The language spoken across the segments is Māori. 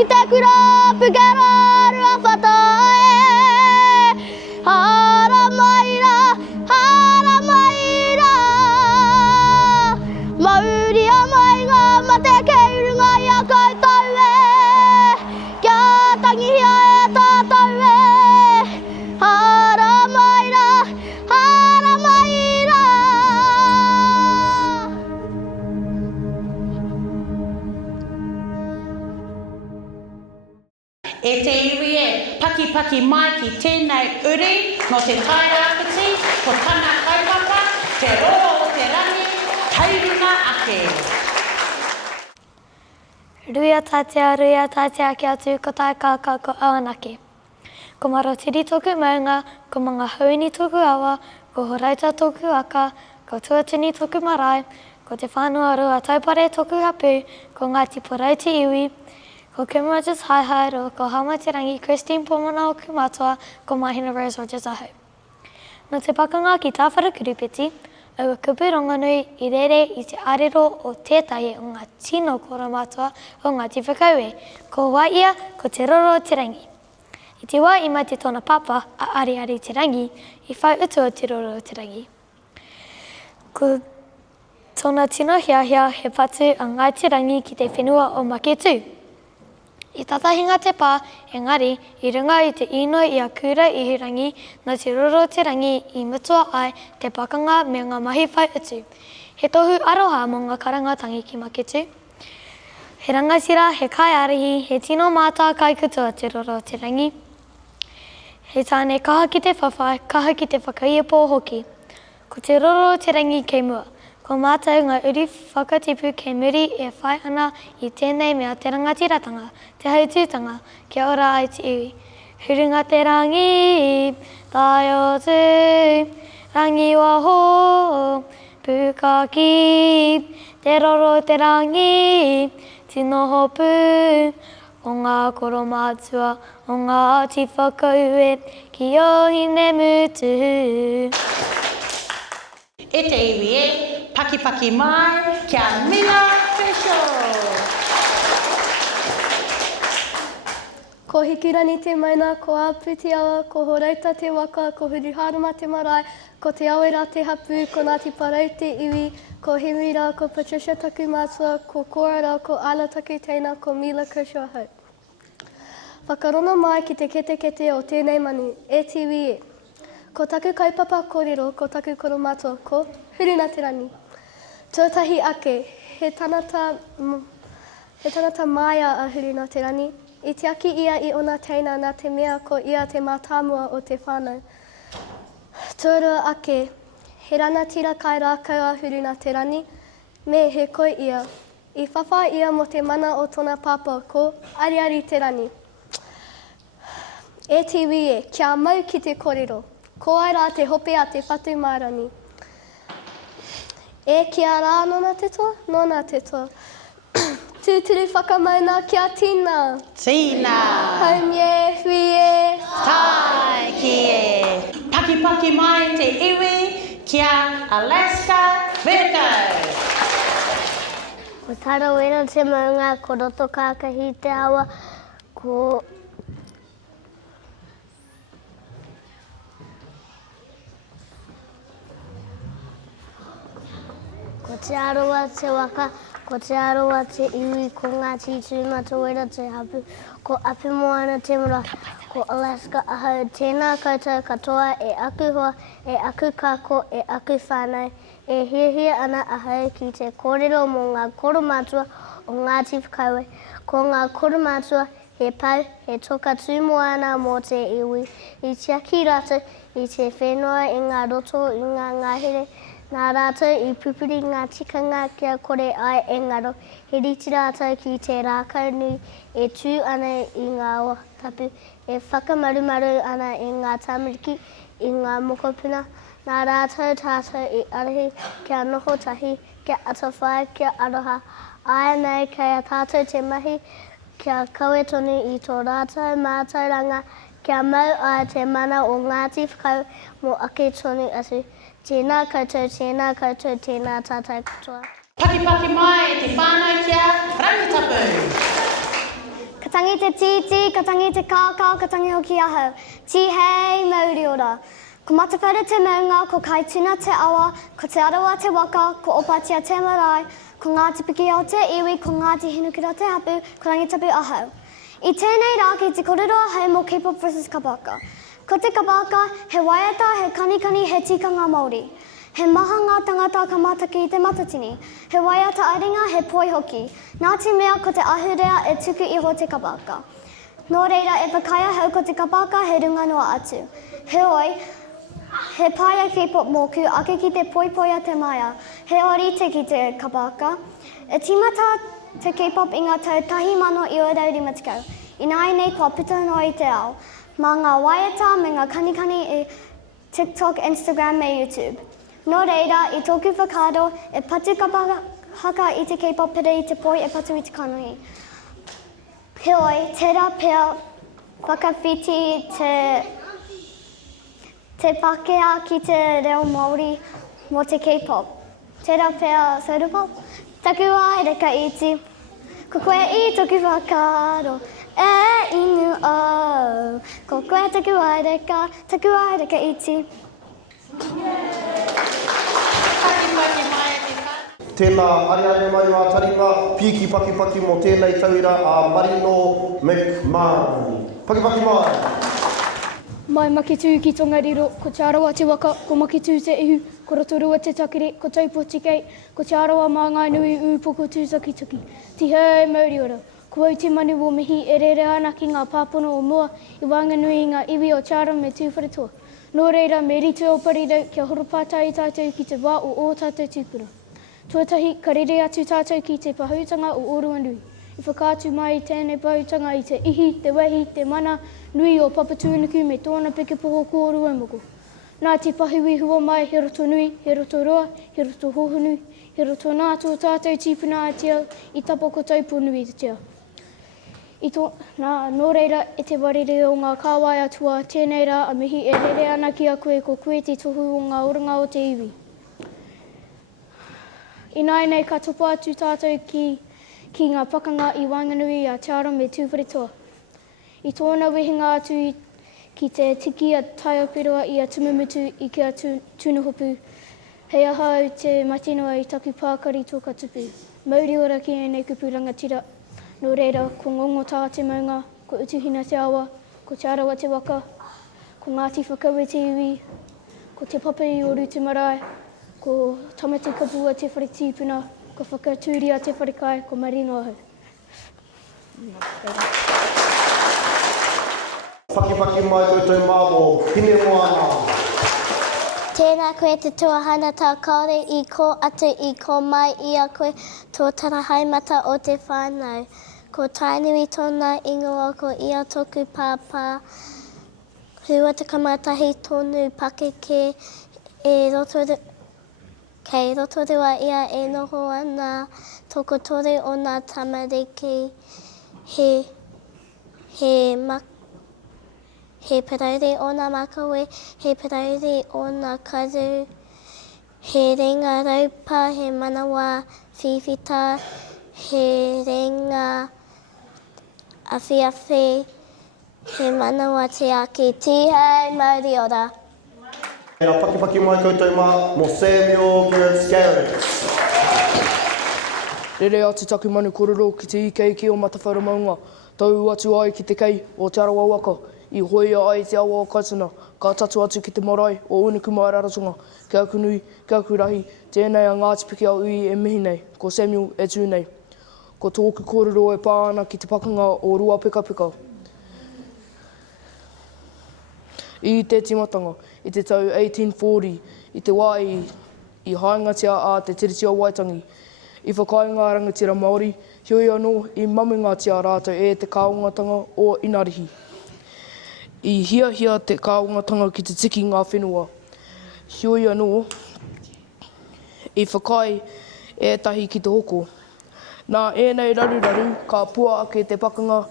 ki te kura, Pukeroa, Oruawhata hara maira, Mauri a mainga, ma te keirunga i a koutou kia tangihia e tātou hara maira, E te iwi e paki mai ki tēnei uri no te tairākiti ko tana kaupapa, te roro o te rangi, tauruna ake. Ruia tātea ki atu ko tai kākau ko awanaki. Ko marotiri tōku maunga, ko mga hauini tōku awa, ko horauta tōku aka, ko tuatini tōku marae, ko te whanua rua taupare tōku hapu, ko Ngāti Porauti iwi, ko Kimrogers Haihai, ko Haumatirangi Christine Pomona o Kumatua, ko Mahina Rogers ahu. No te pakanga ki tā wharakurupeti, aua kupu rongonui I rere I te arero o tētahi o ngā tino kora mātua o Ngāti Whakaue, ko waia ko te roro o te rangi. I te wā I mai te tōna papa a Ari te rangi, I whai utu o te roro o te rangi. Ko tōna tino hiahia he patu a Ngāti rangi ki te whenua o Maketu. I tatahinga te pā, engari, I runga I te ino I a Kura I hurangi no te roro te rangi I mutua ai te pakanga me ngā mahi whai utu. He tohu aroha mō ngā karangatangi ki Maketu. He rangatira, he kai arihi, he tino mātā kai kutua te roro te rangi. He tāne kaha ki te whawhai, kaha ki te whakaiapo hoki. Ko te roro te rangi kei mua. Ko mātou ngā uri whakatipu kei muri e whai ana I tēnei mea te rangatiratanga, te hautūtanga, kia ora ai te iwi. Hurunga te rangi, tai o tū, rangi waho, pūkaki, te roro te rangi, tino hopu, o ngā koro mātua, o ngā ati whakaue, ki o Hinemutu. E te iwi e paki mai kia Mila Kershaw. Ko hikirani te maina, ko āputi awa, ko horauta te waka, ko huru haruma te marae, ko te awera te hapu, ko Ngāti Parau te iwi, ko Hemira, ko Patricia taku mātua, ko Kura, ko Ala taku teina, ko Mila Kershaw hau. Whakarono mai ki te kete o tēnei manu, e te iwi e. Ko taku kaupapa kōrero, ko taku koro mātua, ko huruna te rangi. Tuatahi ake, he tanata maia a huruna te rangi. I te aki ia I ona teina nā te mea ko ia te mātāmua o te whānau. Tuarua ake, he rangatira kai rākau a huruna te rangi, me he koi ia. I whawha ia mo te mana o tōna papa ko Ari te rangi. E te iwi e, kia mau ki te kōrero. Ko ai rā te hope a te whatu marangi. E kia rā nona te toa? Nona te toa. Tūturu whakamauna kia tina. Tina. Haumie, hui e. Tai ki e. Paki mai te iwi kia Alaska Virgo. Ko tara wera te maunga, ko roto kākahi te awa, ko te aroa te waka, ko te aroa te iwi, ko Ngāti tūmata wera te hapu, ko api moana te mura, ko Alaska ahau. Tēnā koutou katoa e aku hoa, e aku kako, e aku whānau, e hiahia ana ahau ki te kōrero mō ngā koro mātua o Ngāti Whakaue. Ko ngā koro mātua he pau, he toka tūmoana mō te iwi, I te aki rātou, I te whenua, I ngā roto, I ngā ngahere, nā rātou I pupuri ngā tikanga kia kore ai engaro. He riti rātou ki te rākau nui e tū ana I ngā tapu, e whakamarumaru ana I ngā tamariki, I ngā mokopuna. Nā rātou tātou I arahi kia noho tahi, kia atawhai, kia aroha. Ai nei kei a tātou te mahi, kia kaue tonu I tō rātou mātauranga, kia mau ai te mana o Ngāti Whakau mō ake tonu atu. Tēnā koutou, tēnā tātou katoa. Paki mai te whānau kia Rangitapu. Ka tangi te titi, ka tangi te kākau, ka tangi hoki ahau. Ti hei mauri ora. Ko matawhara te maunga, ko kai tuna te awa, ko te arawa te waka, ko opatia te marae, ko Ngāti piki o te iwi, ko Ngāti hinukira te hapu, ko rangitapu ahau. I tēnei rā ki te kōrero hei mō K-pop versus kaupapa. Ko te kaupapa, he waiata, he kanikani, he tikanga Māori. He maha ngā tangata ka mataki i te matatini. He waiata aringa, he poi hoki. Nā te mea ko te ahurea e tuku iho te kaupapa. Nō reira e whakaia hau ko te kaupapa he runga noa atu. He oi, he paia K-pop mōku ake ki te poipoia te maia. He ori te ki te kaupapa. E timata te K-pop i ngā tau 1990. I nāi nei kua pita noa i te ao. Mā ngā waiata me ngā kanikani i TikTok, Instagram me YouTube. Nō reira, i tōku whakaro, e patu haka i te K-pop pere i te poi e patu i te kanohi. He oi, tērā pēr whakawhiti te Pākehā ki te reo Māori mō te K-pop. Tērā pēr soda pop. Taku ai reka iti, ko koe i tōku whakaro, e inu o. Ko koe taku ai reka iti. Tēnā Aria mai wā taringa, piki paki mō tēnei tauira a Marino McMahon. Paki mai. Mai maki tū ki tonga riro, ko te arawa te waka, ko maki tū te ihu, ko rotorua te takere, ko taupoti kei, ko te arawa mā ngā nui poko tū taki. Ti hei mauri ora, ko au te manu o mihi e rere ana ki ngā pāpono o mua, i wanganui ngā iwi o Chara me tūwharatua. Nō reira, me ritu o parirau, kia horopata i tātou ki te wā o tātou tūpura. Tuatahi, ka rere atu tātou ki te pahutanga o Oruawhata. I whakātu mai i tēnei pahutanga i te ihi, te wahi, te mana, nui o papatūnuku me tōna pekepoho kōrua moko. Nā te pahiwi hua mai, he roto nui, he roto roa, he roto hohonui, he roto nā tō tātou tīpuna atia, i tapoko taupōnui te tia. Nō reira, e te warere o ngā kāwai atua, tēnei rā a mihi e rere ana ki a koe, ko koe te tohu o ngā oranga o te iwi. I nāi nei ka topo atu tātou ki ngā pakanga i wanganui a Chara me tūwharatua. I tōna wehinga atu ki te tiki a taiapiroa i a tumumutu i ki a tunuhopu. Hei aha au te matinoa i taku pākari tō ka tupu. Mauri ora ki nei kupu rangatira. Nō reira, ko Ngongotahā te maunga, ko utuhina te awa, ko te arawa te waka, ko Ngāti whakaue te iwi, ko te papai o Rūtu marae, ko tamati kapua te wharetīpuna, ko whakatūria te wharekai, ko Marino ahau. Paki mai koutou māmo, Hinemoana. Tēnā koe te tuahana tā kaore i ko atu i ko mai i a koe tō tarahaimata o te whānau. Ko tainui tōna ingoa ko ia tōku pāpā. Hua te kamatahi tōnu pakeke e kei rotorua ia e noho ana tōku tore o ngā tamariki he paraure o ngā makawe, he paraure o ngā karu, he renga raupa, he manawa whiwhita, he renga awhiawhi, he manawa te ake tihei mauri ora. Nā paki mai koutou mā, mō Gerret-Skerratt. Rere atu taku Manu Kōrero ki te ikei ki o matawhara maunga. Tau atu ai ki te kei o te arawa waka. I hoia ai te awa o kaitana. Ka tatu atu ki te marae o unuku mai raratonga. Kia aku nui, kia aku rahi. Tēnei a Ngāti piki a ui e mihi nei. Ko Samuel e tū nei. Ko tōku kōrero e pāna ki te pakanga o rua pika. I te timatanga, i te tau 1840, i te wai i haingatia a te tiriti o Waitangi. I whakai ngā rangatira Māori, hioi anō i mamingatia rātou e te kāongatanga o Inarihi. I hia te kāongatanga ki te tiki ngā whenua. Hioi anō i whakai e tahi ki te hoko. Nā ēnei raru ka pua ake te pakanga,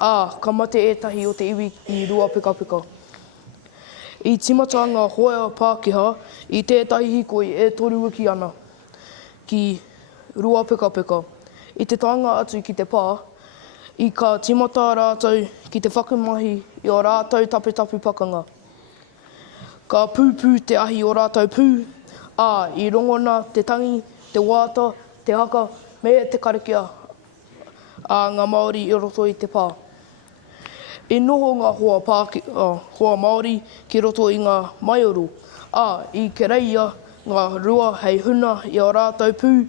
ka mate e tahi o te iwi i rua pika. I timata ngā hoa Pākehā, i tētahi hikoi e toru wiki ana ki rua pika. I te taonga atu ki te pā, I ka timata rātou ki te whakamahi i o rātou taputapu pakanga. Ka pūpū te ahi o rātou pū, i rongona te tangi, te wāta, te haka, me te karakia a ngā Māori i roto i te pā. E noho ngā hoa Māori ki roto i ngā maioro, i ke reia ngā rua hei huna i o rātou pū,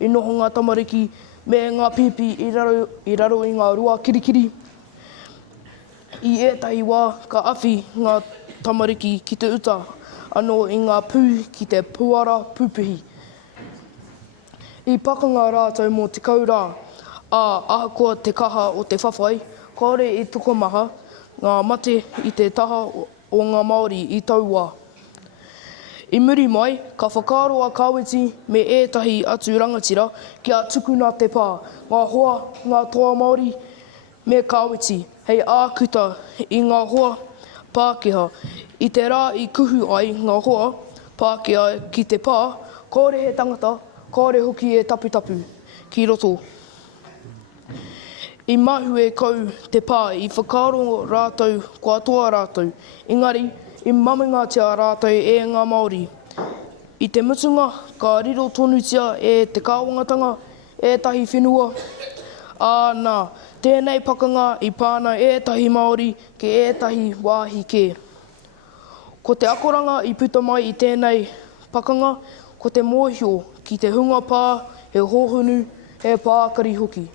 i noho ngā tamariki me ngā pipi i raro i ngā rua kirikiri. I ētahi wā ka awhi ngā tamariki ki te uta, anō i ngā pū ki te puara pupuhi. I pakanga rātou mō te kaurā, ahakoa te kaha o te whawhai, kore i tukomaha ngā mate i te taha o ngā Māori i taua. I muri mai, ka whakaoroa kāweti me ētahi atu rangatira kia tukuna te pā, ngā hoa, ngā toa Māori me kāweti, hei ākuta i ngā hoa Pākehā. I te rā i kuhu ai ngā hoa Pākehā ki te pā, kore he tangata, kore hoki e taputapu ki roto. I mahu e kau te pā i whakaaro rātou kua toa rātou, engari i mamingatia rātou e ngā Māori. I te mutunga, ka riro tonutia e te kāwangatanga, ētahi whenua, nā, tēnei pakanga i pāna ētahi Māori ke ētahi wāhi kē. Ko te akoranga i puta mai i tēnei pakanga, ko te mōhio ki te hunga pā, he hōhunu, he pākari hoki.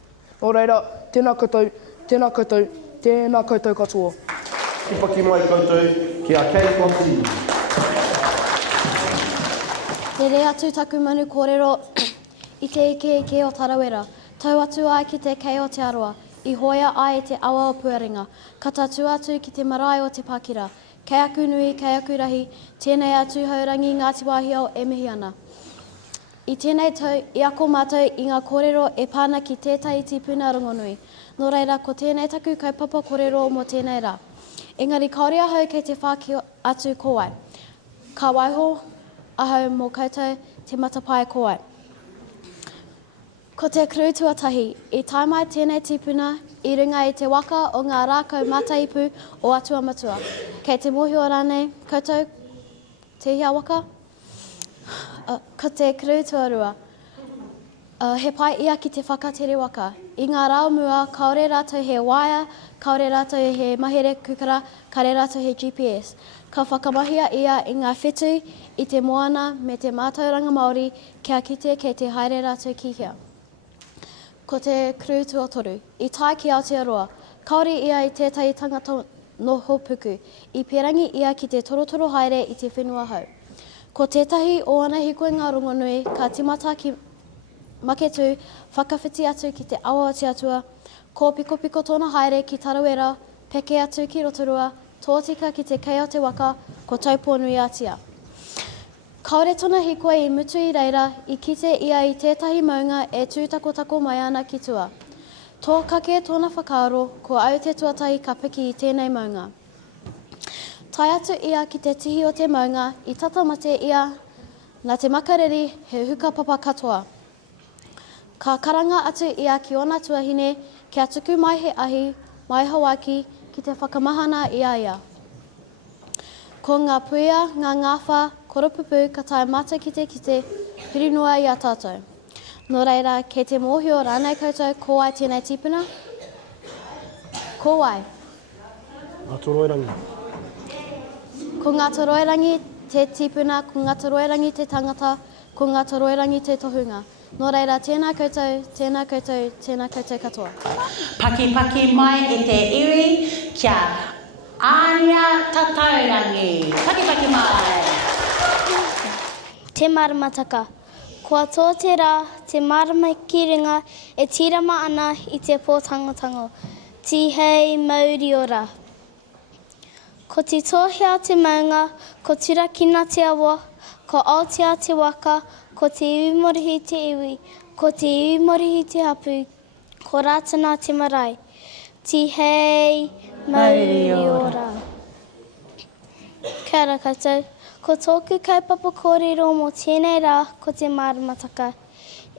Nō reira, tēnā koutou, tēnā koutou, tēnā koutou katoa. Paki mai koutou ki a Kei Konti. Te rea atu taku manu kōrero i te ike o tarawera. Tau atu ai ki te kei o te aroa. I hoia ai te awa o puaringa. Ka tatu atu ki te marae o te pakira. Kei aku nui, kei aku rahi, tēnei atu haurangi Ngāti Wāhi au e mihi ana. I tēnei tau, i ako mātou i ngā kōrero e pāna ki tētahi tipuna rongonui. Nō reira, ko tēnei taku kaupapa kōrero mō tēnei rā. Engari, kaore ahau kei te whāki atu kōwai. Ka waiho ahau mō koutou te matapai kōwai. Ko te kru tuatahi, i taimai tēnei tipuna, i runga i te waka o ngā rākau mataipu o atua matua. Kei te mohi o rānei, koutou, te hia waka, ko te kru tuarua. He pai ia ki te whakatere waka. I ngā rau mua, kaore rātou he waia, kaore rātou he mahere kukara, kaore rātou he GPS. Ka whakamahia ia i ngā whetū, i te moana me te mātauranga Māori, kia kite kei te haere rātou kihia. Ko te kru tuatoru, i tai ki Aotearoa, kaore ia i tētahi tangata noho puku, i perangi ia ki te torotoro haere i te whenua hau. Ko tētahi o ana hikoe ngā rongonui, ka timata ki maketu, whakawhiti atu ki te awa o te atua, ko piko tōna haere ki tarawera, peke atu ki rotorua, tōtika ki te kei o te waka, ko taupōnui atia. Kaore tōna hikoe i mutu i reira, i kite ia i tētahi maunga e tūtako mai ana ki tua. Tō kake tōna whakaaro, ko au te tuatahi ka piki i tēnei maunga. Tai atu ia ki te tihi o te maunga, i tatamate ia nā te makariri he hukapapa katoa. Ka karanga atu ia ki ona tuahine, kia tuku mai he ahi, mai Hawaii, ki te whakamahana ia. Ko ngā puia, ngā ngāwha, koropupu, ka tae mata ki te whirinua i a tātou. Nō reira, kei te mōhi o rānei koutou, ko ai tēnei tipuna? Ko ai? Ngā toroirangi. Ko ngā toroirangi te tipuna, ko ngā toroirangi te tangata, ko ngā toroirangi te tohunga. Nō reira, tēnā koutou, tēnā koutou, tēnā koutou katoa. Paki mai e te iwi kia Aria Tataurangi. Paki mai. Te maramataka. Kua tō te rā, te marama ki ringa e tirama ana i te pōtangotango. Ti hei mauri o rā. Ko te tōhia te maunga, ko turakina te awa, ko Aotea te waka, ko te iwimorihi te iwi, ko te iwimorihi te hapu, ko rātana te marae. Ti hei mauri o rā. Kia ora koutou. Ko tōku kaupapa kōrero mō tēnei rā, ko te maramataka.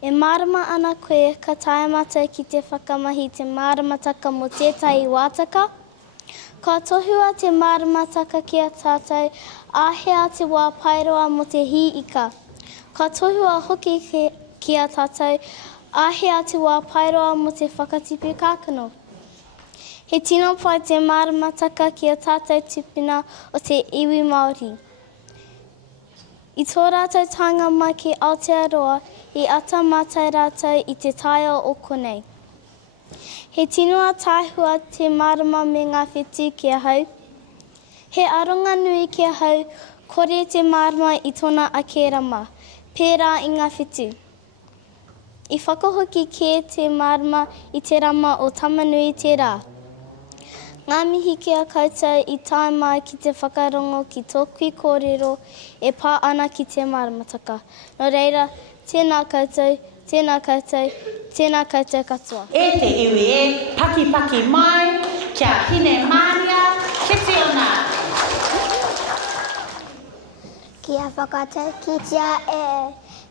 E marama ana koe ka tae mātou ki te whakamahi te maramataka mo tētahi wātaka. Ka tohua te maramataka ki a tātou, āhea te wā pairoa mo te hi ika. Ka tohua hoki ki a tātou, āhea te wā pairoa mo te whakatipu kākano. He tino pai te maramataka ki a tātou tupuna o te iwi Māori. I tō rātou taonga mai ki Aotearoa, i ata mātai rātou i te taia o konei. He tinua tāhua te marama me ngā whetū kia hau. He aronga nui kia hau, kore te marama i tōna ake rama, pērā i ngā whetū. I whakahoki kē te marama i te rama o tamanui te rā. Ngā mihi kia koutou i tae mai ki te whakarongo ki tōku kōrero e pā ana ki te maramataka. Nō reira, tēnā koutou, tēnā koutou, tēnā koutou katoa. E te iwi e paki mai kia Hinemania Kitiona. Kia whakatau ki tia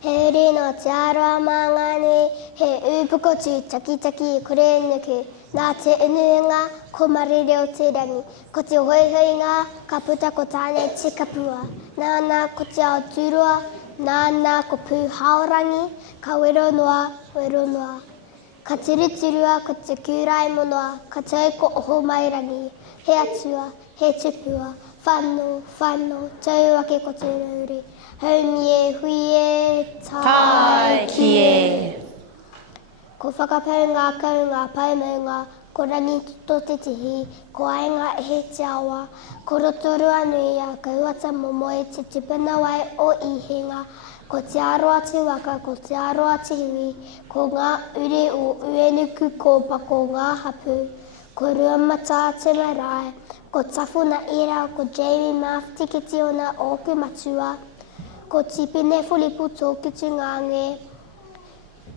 he rino te aroa mānganui, he upukotu taki kore nuku. Nā te inuinga, ko marere o te rangi. Ko te hoihoinga, ka puta ko tānei te kapua. Nāna ko te ao tūrua, nāna ko PūKōrero, ka wero noa. Ka turuturua ko te kūrai monoa, ka tau ko oho mai rangi. He atua, he tupua, whano, tau ake ko te rauri. Haumi e, hui e, tai ki e. Ko whakapau ngā kau ngā paumaunga, ko rangi tō te tihi, ko ainga e he te awa, ko rotorua nui a ka huata momoe te tupuna wai o ihinga, ko te aroa te waka, ko te aroa te hui, ko ngā ure o uenuku kōpa ko ngā hapu, ko ruamata te marae, ko tafuna ira ko Jamie Kitiona o ku matua, ko tipine fulipu tōku tu ngānge,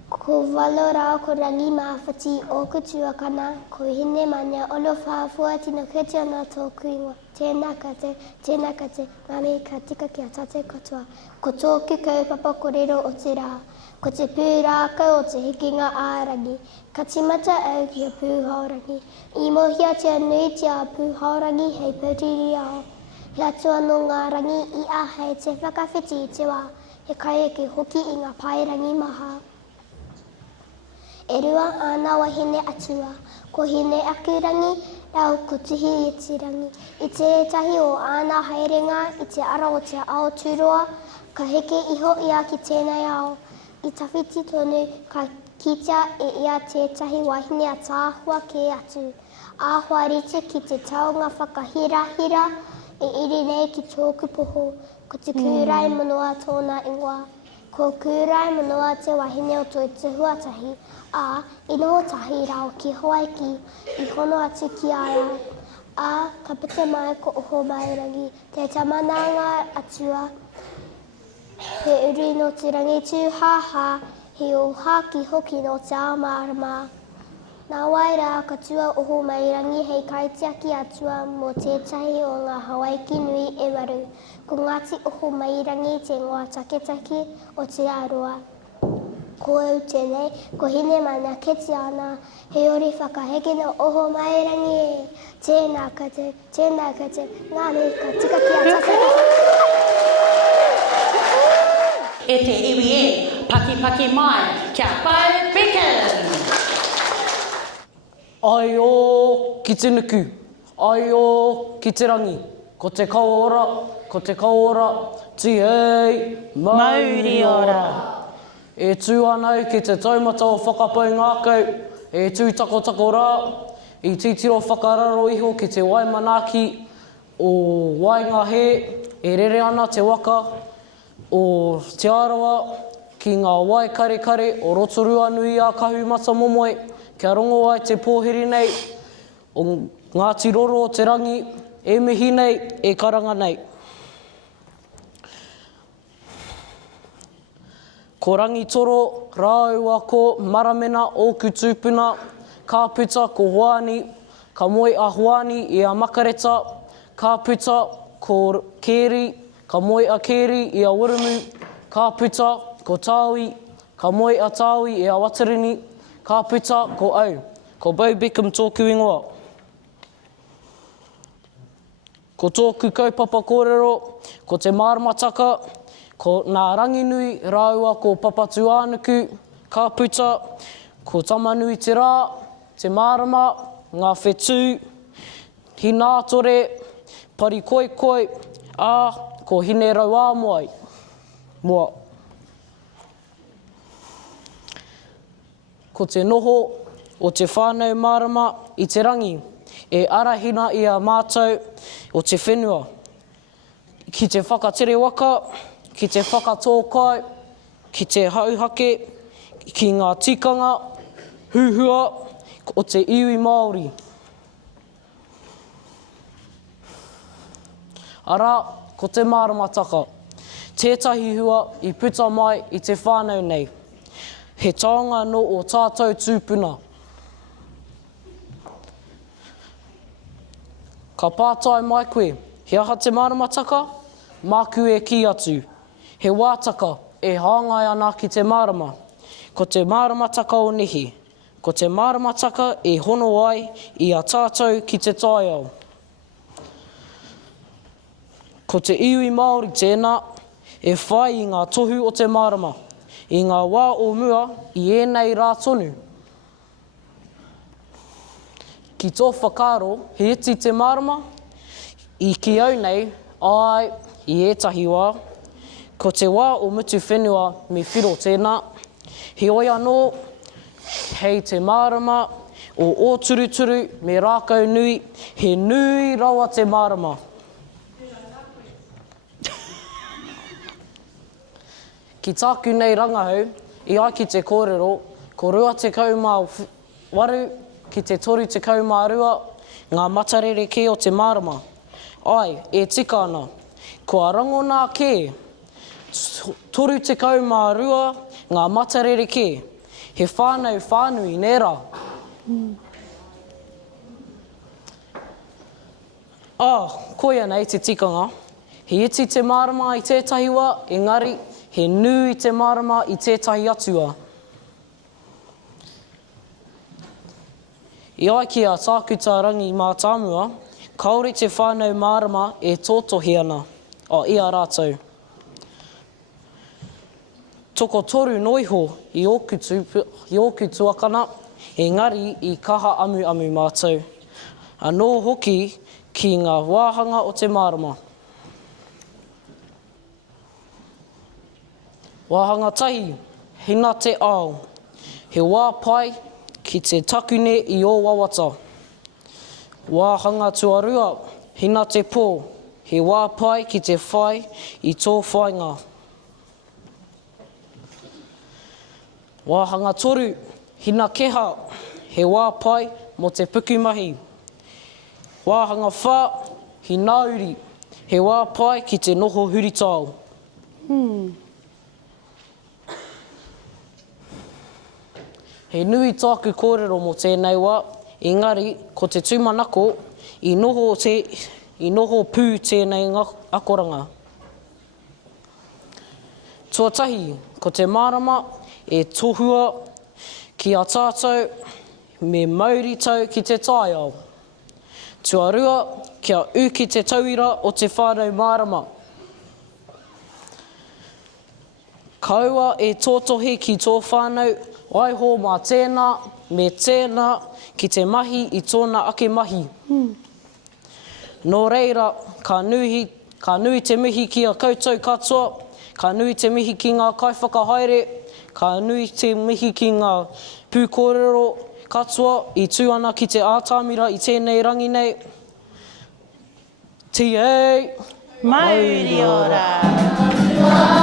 ko valora ko rangi mawhati o ku tuakana, ko Hinemania Oruawhata tino Kitiona tōku ingoa. Tēnā kate, ngāmi ka tika ki a tātou katoa. Ko tōku kaupapa kōrero o te rā, ko te pūrākau o te hikinga ārangi, ka timata au ki a PūKōrero. I mohia te anui te a PūKōrero hei pūriri ao. He atua no ngā rangi i a hei te whakawhiti i te wā, he kai ki hoki i ngā pairangi maha. E rua āna wahine atua, ko hine akurangi, rau ko tuhi i te rangi. I te tahi o āna haerenga, i te ara o te ao tūroa, ka heke iho ia ki tēnei ao. I tawhiti tonu, ka kitea e ia tētahi wahine a tāhua ke atu. Āhua rite ki te taonga whakahirahira, e iri nei ki tōku poho, ko te kūrai monoa tōna ingoa. Ko kūrai monoa te wahine o toi te huatahi, ā, ino tahi rao ki hoaiki, i hono atu ki aia. Ā, ka pute mai ko oho mai rangi, te tamananga atua, he uri no te rangi tūhaha, he o haki hoki no te ao marama. Nā waira ka tua oho mai rangi hei kaitiaki atua mo tētahi o ngā Hawaiki nui e waru, ko ngāti oho mai rangi te ngoa taketaki o te aroa. Ko au tēnei, ko Hinemania Kitiona, he ori whakaheke no oho mai rangi e. Tēnā kate, ngāmi ka tika ki a tātou. E te iwi e paki mai kia Beau Beckham. Ai o ki te nuku, ai o ki te rangi, ko te kaora, ti hei Mauri ora. E tū anau ki te taumata o whakapau ngākau, e tū tako rā, i titiro whakararo iho ki te waimanaki o wainga he, e rere ana te waka o te arawa ki ngā wai kare o rotorua nui a kahumata momoe, kia rongo ai te pōhiri nei, o Ngāti Roro o te rangi, e mihi nei, e karanga nei. Ko rangi toro, rāua ko maramena o ku tūpuna, ka puta ko hoani, ka moe a hoani i a makareta, ka puta ko keri, ka moe a keri i a urumu, ka puta ko tāui, Ka moe a tāui e a watarini, ka pita ko au. Ko Beau Beckham tōku ingoa. Ko tōku kaupapa kōrero, ko te māramataka, ko ngā ranginui, rāua ko papatu ānuku, ka puta, ko tamanui te rā, te mārama, ngā whetū, hinātore, pari koikoi, ko hine rau āmoai. Mua. Ko te noho o te whānau mārama i te rangi, e arahina i a mātou o te whenua. Ki te whakatere waka, ki te whakatōkai, ki te hauhake, ki ngā tikanga, huhua o te iwi Māori. Ara, ko te māramataka. Tētahi hua i puta mai i te whānau nei. He taonga no o tātou tūpuna. Ka pātai mai koe, he aha te māramataka, māku e ki atu. He wātaka e hāngai ana ki te mārama. Ko te māramataka o nehi. Ko te māramataka e hono ai i a tātou ki te taiao. Ko te iwi Māori tēnā, e whai i ngā tohu o te mārama, i ngā wā o mua i ēnei rā tonu. Ki tō whakaro, he iti te mārama, i ki au nei, ai, i ētahi wā, ko te wā o mutu whenua me whiro tēnā, he oi anō, hei te mārama, o ōturuturu me rākau nui, he nui rawa te mārama. Ki tāku nei rangahau, i ai ki te kōrero, ko rua te kaumā waru, ki te toru te kaumā rua, ngā matarere ke o te mārama. Ai, e tika ana, kua rangona ke, toru te kaumā rua, ngā matarere ke, he whānau whānui nera. Koia nei te tikanga, he iti te mārama i tētahi wā, engari, he nui te mārama i tētahi atua. I ai ki a tākutarangi mā tāmua, kaore te whānau mārama e tōtohi ana, i a rātou. Toko toru noiho i oku tuakana, engari i kaha amu mātou. Anō hoki ki ngā wāhanga o te mārama. Wāhanga tahi, hina te ao. He wā pai ki te takune i o wawata. Wāhanga tuarua, hina te pō. He wā pai ki te whai i tō whainga. Wāhanga toru, hina keha. He wā pai mo te pukumahi. Wāhanga whā, hina uri. He wā pai ki te noho huritau. He nui tāku kōrero mo tēnei wā, engari, ko te tūmanako, i noho pū tēnei akoranga. Tuatahi, ko te mārama e tohua ki a tātou me mauri tau ki te taiao. Tuarua, kia u ki te tauira o te whānau mārama. Kaua e tōtohi ki tō whānau, waiho mā tēnā, me tēnā, ki te mahi i tōna ake mahi. Nō reira, ka nui te mihi ki a koutou katoa, ka nui te mihi ki ngā kaiwhakahaere, ka nui te mihi ki ngā PūKōrero katoa, i tū ana ki te ātāmira i tēnei rangi nei. Te Reo Māori ora!